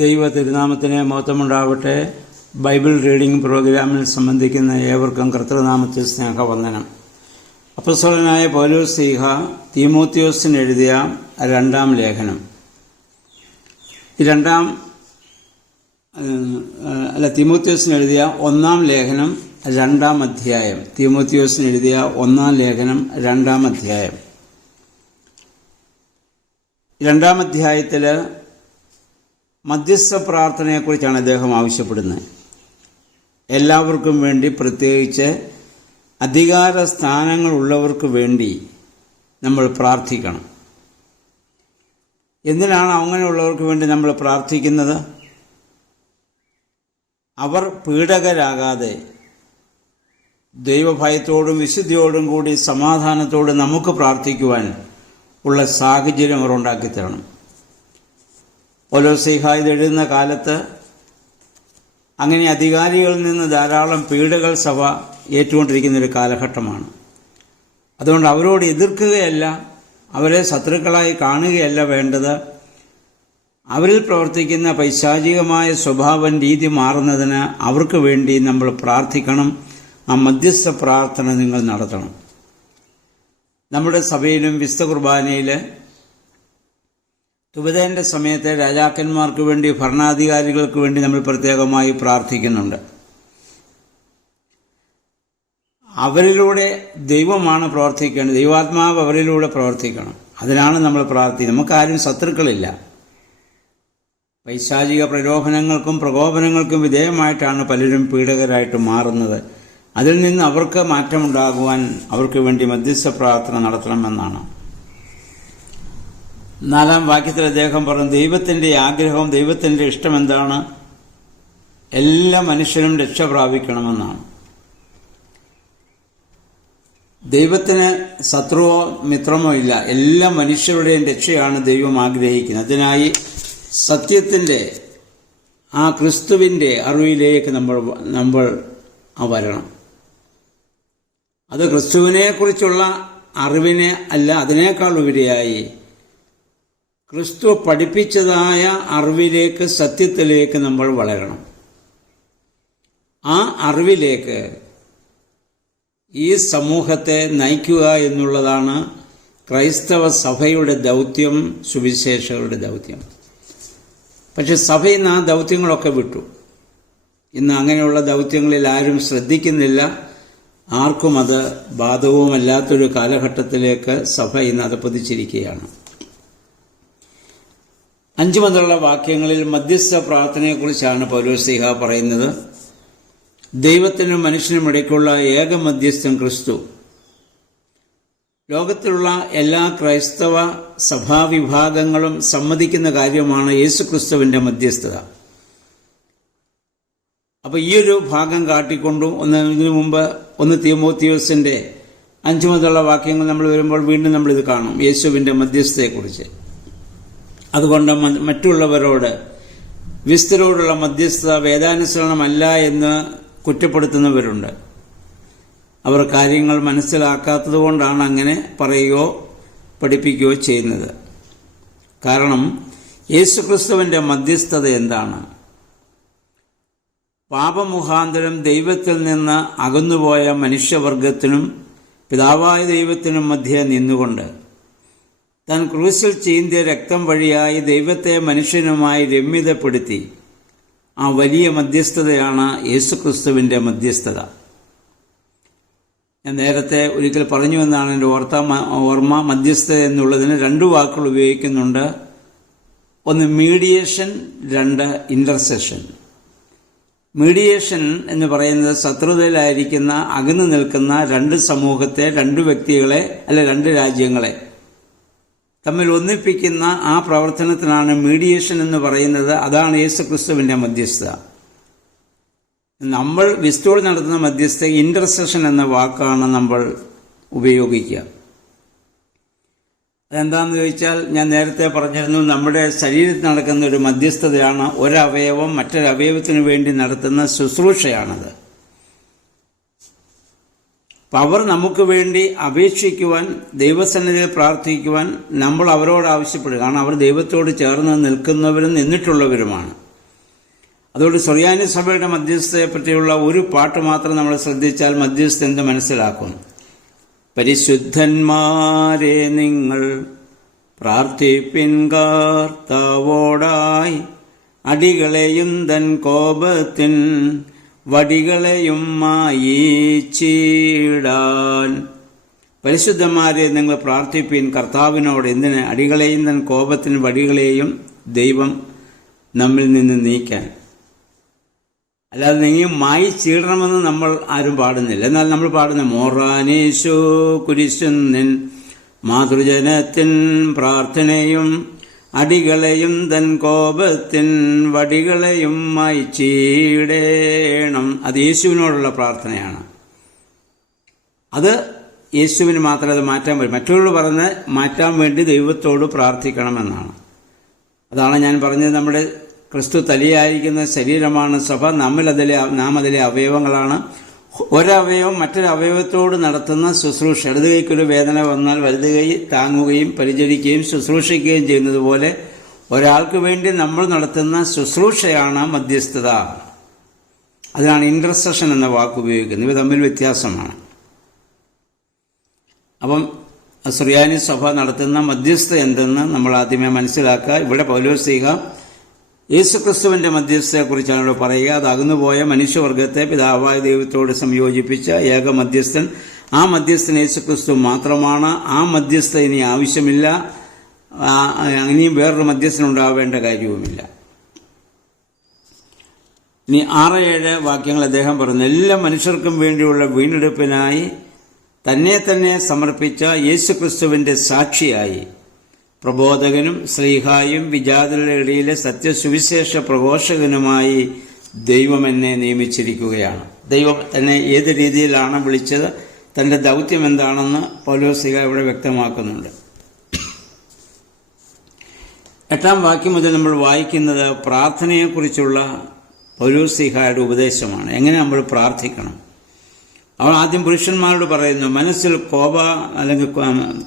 ദൈവ തിരുനാമത്തിന് മഹത്വമുണ്ടാവട്ടെ. Bible reading പ്രോഗ്രാമിൽ സംബന്ധിക്കുന്ന ഏവർക്കും കർത്തൃനാമത്തിൽ സ്നേഹവന്ദനം. അപ്പോസ്തലനായ പൗലോസ് ശ്ലീഹ തീമോത്തിയോസിന് എഴുതിയ രണ്ടാം ലേഖനം, തീമോത്തിയോസിന് എഴുതിയ ഒന്നാം ലേഖനം രണ്ടാം അധ്യായം. തീമോത്തിയോസിന് എഴുതിയ ഒന്നാം ലേഖനം രണ്ടാം അധ്യായം. രണ്ടാം അധ്യായത്തിൽ മധ്യസ്ഥ പ്രാർത്ഥനയെക്കുറിച്ചാണ് അദ്ദേഹം ആവശ്യപ്പെടുന്നത്. എല്ലാവർക്കും വേണ്ടി, പ്രത്യേകിച്ച് അധികാര സ്ഥാനങ്ങളുള്ളവർക്ക് വേണ്ടി നമ്മൾ പ്രാർത്ഥിക്കണം. എന്തിനാണ് അങ്ങനെയുള്ളവർക്ക് വേണ്ടി നമ്മൾ പ്രാർത്ഥിക്കുന്നത്? അവർ പീഡകരാകാതെ ദൈവഭയത്തോടും വിശുദ്ധിയോടും കൂടി സമാധാനത്തോടും നമുക്ക് പ്രാർത്ഥിക്കുവാൻ ഉള്ള സാഹചര്യം അവർ ഉണ്ടാക്കിത്തരണം. പൗലോസ് ശ്ലീഹ ഇത് എഴുതുന്ന കാലത്ത് അങ്ങനെ അധികാരികളിൽ നിന്ന് ധാരാളം പീഡകൾ സഭ ഏറ്റുകൊണ്ടിരിക്കുന്നൊരു കാലഘട്ടമാണ്. അതുകൊണ്ട് അവരോട് എതിർക്കുകയല്ല, അവരെ ശത്രുക്കളായി കാണുകയല്ല വേണ്ടത്. അവരിൽ പ്രവർത്തിക്കുന്ന പൈശാചികമായ സ്വഭാവം, രീതി മാറുന്നതിന് അവർക്ക് വേണ്ടി നമ്മൾ പ്രാർത്ഥിക്കണം. ആ മധ്യസ്ഥ പ്രാർത്ഥന നിങ്ങൾ നടത്തണം. നമ്മുടെ സഭയിലും വിശുദ്ധ കുർബാനയിൽ തുബദേന്റെ സമയത്ത് രാജാക്കന്മാർക്ക് വേണ്ടി, ഭരണാധികാരികൾക്ക് വേണ്ടി നമ്മൾ പ്രത്യേകമായി പ്രാർത്ഥിക്കുന്നുണ്ട്. അവരിലൂടെ ദൈവമാണ് പ്രവർത്തിക്കേണ്ടത്. ദൈവാത്മാവ് അവരിലൂടെ പ്രവർത്തിക്കണം. അതിനാണ് നമ്മൾ പ്രാർത്ഥിക്കുന്നത്. നമുക്കാരും ശത്രുക്കളില്ല. പൈശാചിക പ്രലോഭനങ്ങൾക്കും പ്രകോപനങ്ങൾക്കും വിധേയമായിട്ടാണ് പലരും പീഡകരായിട്ട് മാറുന്നത്. അതിൽ നിന്ന് അവർക്ക് മാറ്റമുണ്ടാകുവാൻ അവർക്ക് വേണ്ടി മധ്യസ്ഥ പ്രാർത്ഥന നടത്തണമെന്നാണ്. 4-ാം വാക്യത്തിൽ അദ്ദേഹം പറഞ്ഞു, ദൈവത്തിൻ്റെ ആഗ്രഹവും ദൈവത്തിൻ്റെ ഇഷ്ടം എന്താണ്? എല്ലാ മനുഷ്യരും രക്ഷ പ്രാപിക്കണമെന്നാണ്. ദൈവത്തിന് ശത്രുവോ മിത്രമോ ഇല്ല. എല്ലാ മനുഷ്യരുടെയും രക്ഷയാണ് ദൈവം ആഗ്രഹിക്കുന്നത്. അതിനായി സത്യത്തിൻ്റെ, ആ ക്രിസ്തുവിൻ്റെ അറിവിലേക്ക് നമ്മൾ വരണം. അത് ക്രിസ്തുവിനെക്കുറിച്ചുള്ള അറിവിനെ അല്ല, അതിനേക്കാൾ ഉപരിയായി ക്രിസ്തു പഠിപ്പിച്ചതായ അറിവിലേക്ക്, സത്യത്തിലേക്ക് നമ്മൾ വളരണം. ആ അറിവിലേക്ക് ഈ സമൂഹത്തെ നയിക്കുക എന്നുള്ളതാണ് ക്രൈസ്തവ സഭയുടെ ദൗത്യം, സുവിശേഷകരുടെ ദൗത്യം. പക്ഷെ സഭ ഇന്ന് ആ ദൗത്യങ്ങളൊക്കെ വിട്ടു. ഇന്ന് അങ്ങനെയുള്ള ദൗത്യങ്ങളിൽ ആരും ശ്രദ്ധിക്കുന്നില്ല. ആർക്കും അത് ബാധകവുമല്ലാത്തൊരു കാലഘട്ടത്തിലേക്ക് സഭ ഇന്ന് അധപ്പതിച്ചിരിക്കുകയാണ്. 5 മുതലുള്ള വാക്യങ്ങളിൽ മധ്യസ്ഥ പ്രാർത്ഥനയെക്കുറിച്ചാണ് പൗലോസ് ശ്ലീഹ പറയുന്നത്. ദൈവത്തിനും മനുഷ്യനും ഇടയ്ക്കുള്ള ഏക മധ്യസ്ഥൻ ക്രിസ്തു. ലോകത്തിലുള്ള എല്ലാ ക്രൈസ്തവ സഭാവിഭാഗങ്ങളും സമ്മതിക്കുന്ന കാര്യമാണ് യേശുക്രിസ്തുവിൻ്റെ മധ്യസ്ഥത. അപ്പോൾ ഈ ഒരു ഭാഗം കാട്ടിക്കൊണ്ടും ഇതിനു മുമ്പ് 1 തീമോത്തിയോസിൻ്റെ 5 മുതലുള്ള വാക്യങ്ങൾ നമ്മൾ വരുമ്പോൾ വീണ്ടും നമ്മളിത് കാണും, യേശുവിൻ്റെ മധ്യസ്ഥതയെക്കുറിച്ച്. അതുകൊണ്ട് മറ്റുള്ളവരോട് വിസ്തരോടുള്ള മധ്യസ്ഥത വേദാനുസരണമല്ല എന്ന് കുറ്റപ്പെടുത്തുന്നവരുണ്ട്. അവർ കാര്യങ്ങൾ മനസ്സിലാക്കാത്തത് കൊണ്ടാണ് അങ്ങനെ പറയുകയോ പഠിപ്പിക്കുകയോ ചെയ്യുന്നത്. കാരണം യേശുക്രിസ്തുവിൻ്റെ മധ്യസ്ഥത എന്താണ്? പാപമുഖാന്തരം ദൈവത്തിൽ നിന്ന് അകന്നുപോയ മനുഷ്യവർഗത്തിനും പിതാവായ ദൈവത്തിനും മധ്യേ നിന്നുകൊണ്ട് താൻ ക്രൂശിൽ ചീന്തിയ രക്തം വഴിയായി ദൈവത്തെ മനുഷ്യനുമായി രമ്യതപ്പെടുത്തി ആ വലിയ മധ്യസ്ഥതയാണ് യേശുക്രിസ്തുവിൻ്റെ മധ്യസ്ഥത. ഞാൻ നേരത്തെ ഒരിക്കൽ പറഞ്ഞു എന്നാണ് എൻ്റെ ഓർമ്മ. മധ്യസ്ഥത എന്നുള്ളതിന് 2 വാക്കുകൾ ഉപയോഗിക്കുന്നുണ്ട്. ഒന്ന് മീഡിയേഷൻ, 2 ഇൻ്റർസെഷൻ. മീഡിയേഷൻ എന്ന് പറയുന്നത് ശത്രുതയിലായിരിക്കുന്ന, അകന്നു നിൽക്കുന്ന 2 സമൂഹത്തെ, 2 വ്യക്തികളെ, അല്ല 2 രാജ്യങ്ങളെ തമ്മിൽ ഒന്നിപ്പിക്കുന്ന ആ പ്രവർത്തനത്തിനാണ് മീഡിയേഷൻ എന്ന് പറയുന്നത്. അതാണ് യേശുക്രിസ്തുവിൻ്റെ മധ്യസ്ഥത. നമ്മൾ വിസ്തോട് നടത്തുന്ന മധ്യസ്ഥ ഇൻ്റർസെഷൻ എന്ന വാക്കാണ് നമ്മൾ ഉപയോഗിക്കുക. അതെന്താണെന്ന് ചോദിച്ചാൽ, ഞാൻ നേരത്തെ പറഞ്ഞിരുന്നു, നമ്മുടെ ശരീരത്തിൽ നടക്കുന്ന ഒരു മധ്യസ്ഥതയാണ്. ഒരവയവം മറ്റൊരവയവത്തിന് വേണ്ടി നടത്തുന്ന ശുശ്രൂഷയാണത്. അപ്പം അവർ നമുക്ക് വേണ്ടി അപേക്ഷിക്കുവാൻ, ദൈവസന്നിധിയിൽ പ്രാർത്ഥിക്കുവാൻ നമ്മൾ അവരോട് ആവശ്യപ്പെടുക. കാരണം അവർ ദൈവത്തോട് ചേർന്ന് നിൽക്കുന്നവരും നിന്നിട്ടുള്ളവരുമാണ്. അതുകൊണ്ട് സുറിയാനി സഭയുടെ മധ്യസ്ഥയെ പറ്റിയുള്ള ഒരു പാട്ട് മാത്രം നമ്മൾ ശ്രദ്ധിച്ചാൽ മധ്യസ്ഥ എന്ത് മനസ്സിലാക്കും. പരിശുദ്ധന്മാരെ നിങ്ങൾ പ്രാർത്ഥിപ്പിൻ കർത്താവോടായി, അടികളെയും തൻ കോപത്തിൻ വടികളെയും മായിച്ചിടാൻ. പരിശുദ്ധന്മാരെ നിങ്ങൾ പ്രാർത്ഥിപ്പിൻ കർത്താവിനോട്. എന്തിന്? അടികളെയും തൻ കോപത്തിന് വടികളെയും ദൈവം നമ്മിൽ നിന്ന് നീക്കാൻ. അല്ലാതെ നീ മായിച്ചിടണമെന്ന് നമ്മൾ ആരും പാടുന്നില്ല. എന്നാൽ നമ്മൾ പാടുന്ന മോറാനേശോ കുരിശുന്നിൻ മാതൃജനത്തിൻ പ്രാർത്ഥനയും അടികളെയും തൻ കോപത്തിൻ വടികളെയും മായിച്ചിടേണം. അത് യേശുവിനോടുള്ള പ്രാർത്ഥനയാണ്. അത് യേശുവിന് മാത്രമേ അത് മാറ്റാൻ പറ്റും. മറ്റുള്ളവർ പറഞ്ഞ് മാറ്റാൻ വേണ്ടി ദൈവത്തോട് പ്രാർത്ഥിക്കണമെന്നാണ്. അതാണ് ഞാൻ പറഞ്ഞത്. നമ്മുടെ ക്രിസ്തു തലയായിരിക്കുന്ന ശരീരമാണ് സഭ. നാം അതിലെ അവയവങ്ങളാണ്. ഒരവയവം മറ്റൊരു അവയവത്തോട് നടത്തുന്ന ശുശ്രൂഷ. ഇടത് കൈക്കൊരു വേദന വന്നാൽ വലത് കൈ താങ്ങുകയും പരിചരിക്കുകയും ശുശ്രൂഷിക്കുകയും ചെയ്യുന്നത് പോലെ ഒരാൾക്ക് വേണ്ടി നമ്മൾ നടത്തുന്ന ശുശ്രൂഷയാണ് മധ്യസ്ഥത. അതിനാണ് ഇന്റർസെഷൻ എന്ന വാക്ക് ഉപയോഗിക്കുന്നത്. ഇവ തമ്മിൽ വ്യത്യാസമാണ്. അപ്പം സുറിയാനി സഭ നടത്തുന്ന മധ്യസ്ഥ എന്തെന്ന് നമ്മൾ ആദ്യമേ മനസ്സിലാക്കുക. ഇവിടെ പൗലോസ്ലീഹ യേശുക്രിസ്തുവിന്റെ മധ്യസ്ഥയെക്കുറിച്ചാണ് ഇവിടെ പറയുക. അത് അകന്നുപോയ മനുഷ്യവർഗത്തെ പിതാവായ ദൈവത്തോട് സംയോജിപ്പിച്ച ഏക മധ്യസ്ഥൻ. ആ മധ്യസ്ഥൻ യേശുക്രിസ്തു മാത്രമാണ്. ആ മധ്യസ്ഥ ഇനി ആവശ്യമില്ല. ഇനിയും വേറൊരു മധ്യസ്ഥൻ ഉണ്ടാവേണ്ട കാര്യവുമില്ല. ഇനി 6-7 വാക്യങ്ങൾ അദ്ദേഹം പറഞ്ഞു. എല്ലാ മനുഷ്യർക്കും വേണ്ടിയുള്ള വീണ്ടെടുപ്പിനായി തന്നെ സമർപ്പിച്ച യേശുക്രിസ്തുവിന്റെ സാക്ഷിയായി പ്രബോധകനും ശ്ലീഹായും വിജാതികളുടെ ഇടയിലെ സത്യസുവിശേഷ പ്രഘോഷകനുമായി ദൈവം എന്നെ നിയമിച്ചിരിക്കുകയാണ്. ദൈവം തന്നെ ഏത് രീതിയിലാണ് വിളിച്ചത്, തന്റെ ദൗത്യം എന്താണെന്ന് പൗലോസ്ലീഹ ഇവിടെ വ്യക്തമാക്കുന്നുണ്ട്. 8-ാം വാക്യം മുതൽ നമ്മൾ വായിക്കുന്നത് പ്രാർത്ഥനയെക്കുറിച്ചുള്ള പൗലോസ്ലീഹയുടെ ഉപദേശമാണ്. എങ്ങനെ നമ്മൾ പ്രാർത്ഥിക്കണം. അവൻ ആദ്യം പുരുഷന്മാരോട് പറയുന്നു, മനസ്സിൽ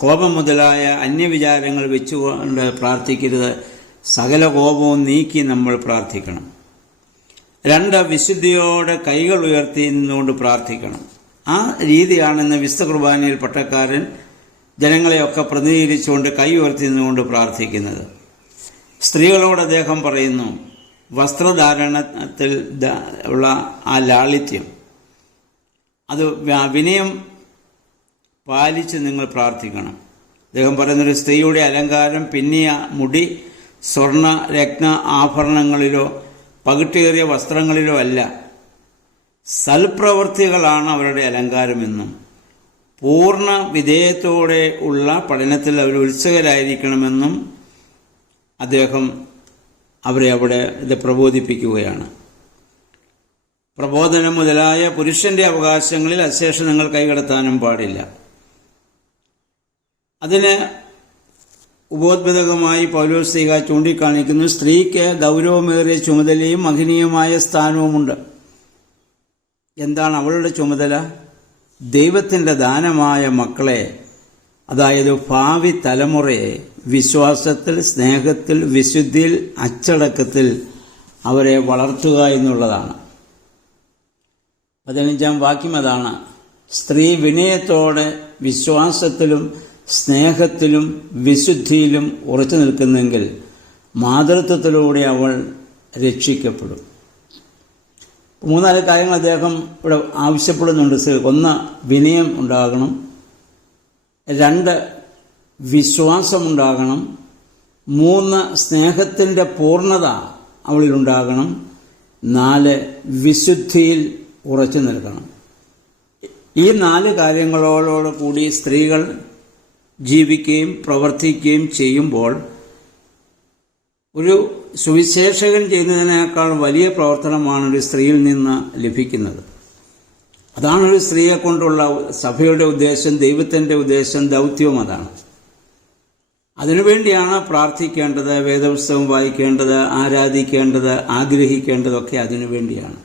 കോപം മുതലായ അന്യവിചാരങ്ങൾ വെച്ചുകൊണ്ട് പ്രാർത്ഥിക്കരുത്. സകല കോപവും നീക്കി നമ്മൾ പ്രാർത്ഥിക്കണം. 2, വിശുദ്ധിയോടെ കൈകൾ ഉയർത്തി നിന്നുകൊണ്ട് പ്രാർത്ഥിക്കണം. ആ രീതിയാണ് ഇന്ന് വിശുദ്ധ കുർബാനയിൽ പട്ടക്കാരൻ ജനങ്ങളെയൊക്കെ പ്രതിനിധീകരിച്ചുകൊണ്ട് കൈ ഉയർത്തി നിന്നുകൊണ്ട് പ്രാർത്ഥിക്കുന്നത്. സ്ത്രീകളോട് അദ്ദേഹം പറയുന്നു, വസ്ത്രധാരണത്തിൽ ഉള്ള ആ ലാളിത്യം, അത് വിനയം പാലിച്ച് നിങ്ങൾ പ്രാർത്ഥിക്കണം. അദ്ദേഹം പറയുന്നൊരു സ്ത്രീയുടെ അലങ്കാരം പിന്നിയ മുടി, സ്വർണ്ണ രത്ന ആഭരണങ്ങളിലോ പകിട്ടേറിയ വസ്ത്രങ്ങളിലോ അല്ല, സൽപ്രവൃത്തികളാണ് അവരുടെ അലങ്കാരമെന്നും പൂർണ്ണ വിധേയത്തോടെ ഉള്ള പഠനത്തിൽ അവർ ഉത്സുകരായിരിക്കണമെന്നും അദ്ദേഹം അവരെ അവിടെ ഇത് പ്രബോധിപ്പിക്കുകയാണ്. പ്രബോധനം മുതലായ പുരുഷന്റെ അവകാശങ്ങളിൽ അശേഷം നിങ്ങൾ കൈകടത്താനും പാടില്ല. അതിന് ഉപോദ്ബോധകമായി പൗലോസ്ലീഹ ചൂണ്ടിക്കാണിക്കുന്നു, സ്ത്രീക്ക് ഗൗരവമേറിയ ചുമതലയും മഹനീയമായ സ്ഥാനവുമുണ്ട്. എന്താണ് അവളുടെ ചുമതല? ദൈവത്തിൻ്റെ ദാനമായ മക്കളെ, അതായത് ഭാവി തലമുറയെ വിശ്വാസത്തിൽ, സ്നേഹത്തിൽ, വിശുദ്ധിയിൽ, അച്ചടക്കത്തിൽ അവരെ വളർത്തുക എന്നുള്ളതാണ്. 15-ാം വാക്യം അതാണ്. സ്ത്രീ വിനയത്തോടെ വിശ്വാസത്തിലും സ്നേഹത്തിലും വിശുദ്ധിയിലും ഉറച്ചു നിൽക്കുന്നെങ്കിൽ മാതൃത്വത്തിലൂടെ അവൾ രക്ഷിക്കപ്പെടും. 3-4 കാര്യങ്ങൾ അദ്ദേഹം ഇവിടെ ആവശ്യപ്പെടുന്നുണ്ട്. 1, വിനയം ഉണ്ടാകണം. 2, വിശ്വാസമുണ്ടാകണം. 3, സ്നേഹത്തിൻ്റെ പൂർണ്ണത അവളിലുണ്ടാകണം. 4, വിശുദ്ധിയിൽ ഉറച്ചു നിൽക്കണം. ഈ 4 കാര്യങ്ങളോട് കൂടി സ്ത്രീകൾ ജീവിക്കുകയും പ്രവർത്തിക്കുകയും ചെയ്യുമ്പോൾ ഒരു സുവിശേഷകൻ ചെയ്യുന്നതിനേക്കാൾ വലിയ പ്രവർത്തനമാണ് ഒരു സ്ത്രീയിൽ നിന്ന് ലഭിക്കുന്നത്. അതാണ് ഒരു സ്ത്രീയെ കൊണ്ടുള്ള സഭയുടെ ഉദ്ദേശം, ദൈവത്തിൻ്റെ ഉദ്ദേശം, ദൗത്യവും അതാണ്. അതിനുവേണ്ടിയാണ് പ്രാർത്ഥിക്കേണ്ടത്, വേദപുസ്തകം വായിക്കേണ്ടത്, ആരാധിക്കേണ്ടത്, ആഗ്രഹിക്കേണ്ടതൊക്കെ അതിനുവേണ്ടിയാണ്.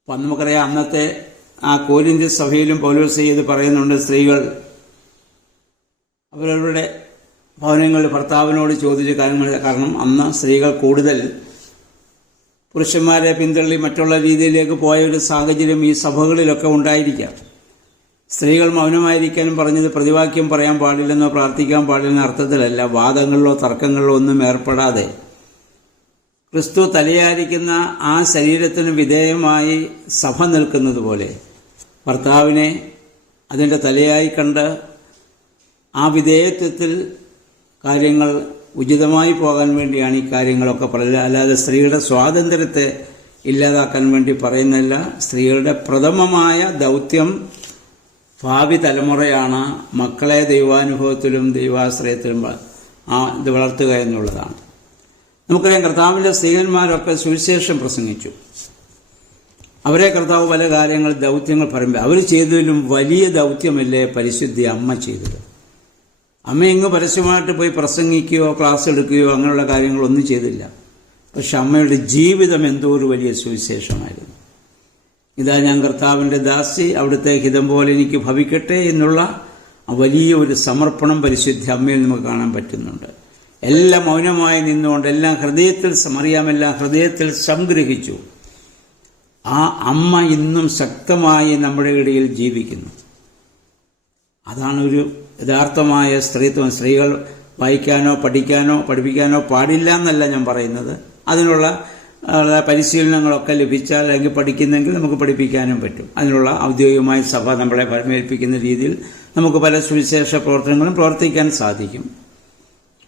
അപ്പം നമുക്കറിയാം, അന്നത്തെ ആ കോരിന്ത്യ സഭയിലും പൗലോസ് ഇത് പറയുന്നുണ്ട്. സ്ത്രീകൾ അവരവരുടെ ഭവനങ്ങളിൽ ഭർത്താവിനോട് ചോദിച്ച കാര്യങ്ങൾ, കാരണം അന്ന് സ്ത്രീകൾ കൂടുതൽ പുരുഷന്മാരെ പിന്തള്ളി മറ്റുള്ള രീതിയിലേക്ക് പോയ ഒരു സാഹചര്യം ഈ സഭകളിലൊക്കെ ഉണ്ടായിരിക്കാം. സ്ത്രീകൾ മൗനമായിരിക്കാനും പറഞ്ഞത് പ്രതിവാക്യം പറയാൻ പാടില്ലെന്നോ പ്രാർത്ഥിക്കാൻ പാടില്ലെന്ന അർത്ഥത്തിലല്ല. വാദങ്ങളിലോ തർക്കങ്ങളിലോ ഒന്നും ഏർപ്പെടാതെ ക്രിസ്തു തലയായിരിക്കുന്ന ആ ശരീരത്തിന് വിധേയമായി സഭ നിൽക്കുന്നത് പോലെ ഭർത്താവിനെ അതിൻ്റെ തലയായി കണ്ട് ആ വിധേയത്വത്തിൽ കാര്യങ്ങൾ ഉചിതമായി പോകാൻ വേണ്ടിയാണ് ഈ കാര്യങ്ങളൊക്കെ പറയുന്നത്. അല്ലാതെ സ്ത്രീകളുടെ സ്വാതന്ത്ര്യത്തെ ഇല്ലാതാക്കാൻ വേണ്ടി പറയുന്നില്ല. സ്ത്രീകളുടെ പ്രഥമമായ ദൗത്യം ഭാവി തലമുറയാണ് മക്കളെ ദൈവാനുഭവത്തിലും ദൈവാശ്രയത്തിലും ഇത് വളർത്തുക എന്നുള്ളതാണ്. നമുക്കറിയാം, കർത്താവിൻ്റെ സ്ത്രീകന്മാരൊക്കെ സുവിശേഷം പ്രസംഗിച്ചു. അവരെ കർത്താവ് പല കാര്യങ്ങൾ ദൗത്യങ്ങൾ പറയുമ്പോൾ അവർ ചെയ്തതിലും വലിയ ദൗത്യമല്ലേ പരിശുദ്ധ അമ്മ ചെയ്തത്. അമ്മ ഇങ്ങ് പരസ്യമായിട്ട് പോയി പ്രസംഗിക്കുകയോ ക്ലാസ് എടുക്കുകയോ അങ്ങനെയുള്ള കാര്യങ്ങളൊന്നും ചെയ്തില്ല. പക്ഷെ അമ്മയുടെ ജീവിതം എന്തോ ഒരു വലിയ സുവിശേഷമായിരുന്നു. ഇതാ ഞാൻ കർത്താവിൻ്റെ ദാസി, അവിടുത്തെ ഹിതം പോലെ എനിക്ക് ഭവിക്കട്ടെ എന്നുള്ള വലിയ ഒരു സമർപ്പണം പരിശുദ്ധ അമ്മയിൽ നമുക്ക് കാണാൻ പറ്റുന്നുണ്ട്. എല്ലാം മൗനമായി നിന്നുകൊണ്ട് എല്ലാം ഹൃദയത്തിൽ സംഗ്രഹിച്ചു. ആ അമ്മ ഇന്നും ശക്തമായി നമ്മുടെ ഇടയിൽ ജീവിക്കുന്നു. അതാണ് ഒരു യഥാർത്ഥമായ സ്ത്രീത്വം. സ്ത്രീകൾ വായിക്കാനോ പഠിപ്പിക്കാനോ പാടില്ല എന്നല്ല ഞാൻ പറയുന്നത്. അതിനുള്ള പരിശീലനങ്ങളൊക്കെ ലഭിച്ചാൽ അല്ലെങ്കിൽ പഠിക്കുന്നെങ്കിൽ നമുക്ക് പഠിപ്പിക്കാനും പറ്റും. അതിനുള്ള ഔദ്യോഗികമായ സഭ നമ്മളെ പരമേൽപ്പിക്കുന്ന രീതിയിൽ നമുക്ക് പല സുവിശേഷ പ്രവർത്തനങ്ങളും പ്രവർത്തിക്കാൻ സാധിക്കും.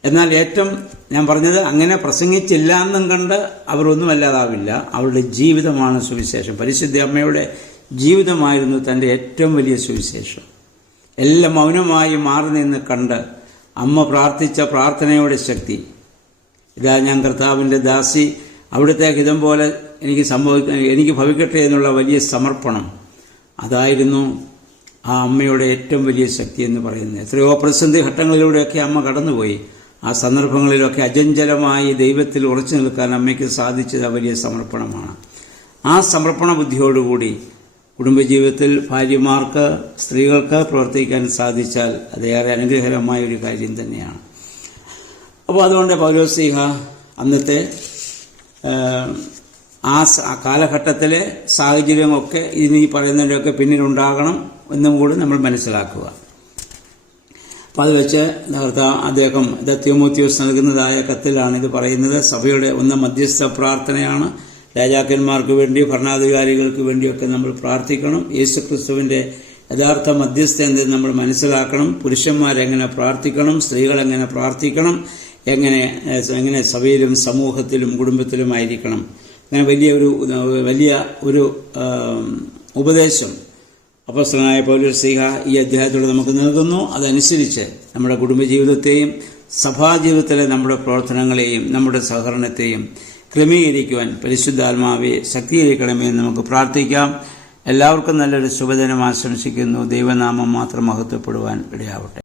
എന്നാൽ ഏറ്റവും ഞാൻ പറഞ്ഞത്, അങ്ങനെ പ്രസംഗിച്ചില്ല എന്നും കണ്ട് അവരൊന്നും അല്ലാതാവില്ല. അവരുടെ ജീവിതമാണ് സുവിശേഷം. പരിശുദ്ധ അമ്മയുടെ ജീവിതമായിരുന്നു തൻ്റെ ഏറ്റവും വലിയ സുവിശേഷം. എല്ലാം മൗനമായി മാറി നിന്ന് കണ്ട് അമ്മ പ്രാർത്ഥിച്ച പ്രാർത്ഥനയുടെ ശക്തി. ഇതാ ഞാൻ കർത്താവിൻ്റെ ദാസി, അവിടുത്തെ ഹിതം പോലെ എനിക്ക് ഭവിക്കട്ടെ എന്നുള്ള വലിയ സമർപ്പണം, അതായിരുന്നു ആ അമ്മയുടെ ഏറ്റവും വലിയ ശക്തി എന്ന് പറയുന്നത്. എത്രയോ പ്രതിസന്ധി ഘട്ടങ്ങളിലൂടെയൊക്കെ അമ്മ കടന്നുപോയി. ആ സന്ദർഭങ്ങളിലൊക്കെ അചഞ്ചലമായി ദൈവത്തിൽ ഉറച്ചു നിൽക്കാൻ അമ്മയ്ക്ക് സാധിച്ചത് വലിയ സമർപ്പണമാണ്. ആ സമർപ്പണ ബുദ്ധിയോടുകൂടി കുടുംബജീവിതത്തിൽ ഭാര്യമാർക്ക്, സ്ത്രീകൾക്ക് പ്രവർത്തിക്കാൻ സാധിച്ചാൽ അതേറെ അനുഗ്രഹകരമായ ഒരു കാര്യം തന്നെയാണ്. അപ്പോൾ അതുകൊണ്ട് പൗലോസ്ലീഹ അന്നത്തെ ആ കാലഘട്ടത്തിലെ സാഹചര്യമൊക്കെ ഇനി പറയുന്നതിൻ്റെയൊക്കെ പിന്നിലുണ്ടാകണം എന്നും കൂടി നമ്മൾ മനസ്സിലാക്കുക. അപ്പോൾ അത് വെച്ച് അദ്ദേഹം തിമോത്തിയോസ് നൽകുന്നതായ കത്തിലാണ് ഇത് പറയുന്നത്. സഭയുടെ മധ്യസ്ഥ പ്രാർത്ഥനയാണ്. രാജാക്കന്മാർക്ക് വേണ്ടി, ഭരണാധികാരികൾക്ക് വേണ്ടിയൊക്കെ നമ്മൾ പ്രാർത്ഥിക്കണം. യേശുക്രിസ്തുവിൻ്റെ യഥാർത്ഥ മധ്യസ്ഥ എന്തെന്ന് നമ്മൾ മനസ്സിലാക്കണം. പുരുഷന്മാരെങ്ങനെ പ്രാർത്ഥിക്കണം, സ്ത്രീകളെങ്ങനെ പ്രാർത്ഥിക്കണം, എങ്ങനെ സഭയിലും സമൂഹത്തിലും കുടുംബത്തിലുമായിരിക്കണം. അങ്ങനെ വലിയ ഒരു ഉപദേശം അപ്പോസ്തലനായ പൗലോസ്ലീഹ ഈ അധ്യായത്തോടെ നമുക്ക് നൽകുന്നു. അതനുസരിച്ച് നമ്മുടെ കുടുംബജീവിതത്തെയും സഭാജീവിതത്തിലെ നമ്മുടെ പ്രവർത്തനങ്ങളെയും നമ്മുടെ സഹകരണത്തെയും ക്രമീകരിക്കുവാൻ പരിശുദ്ധാത്മാവെ ശക്തീകരിക്കണമേ എന്ന് നമുക്ക് പ്രാർത്ഥിക്കാം. എല്ലാവർക്കും നല്ലൊരു ശുഭദിനം ആശംസിക്കുന്നു. ദൈവനാമം മാത്രം മഹത്വപ്പെടുവാൻ ഇടയാവട്ടെ.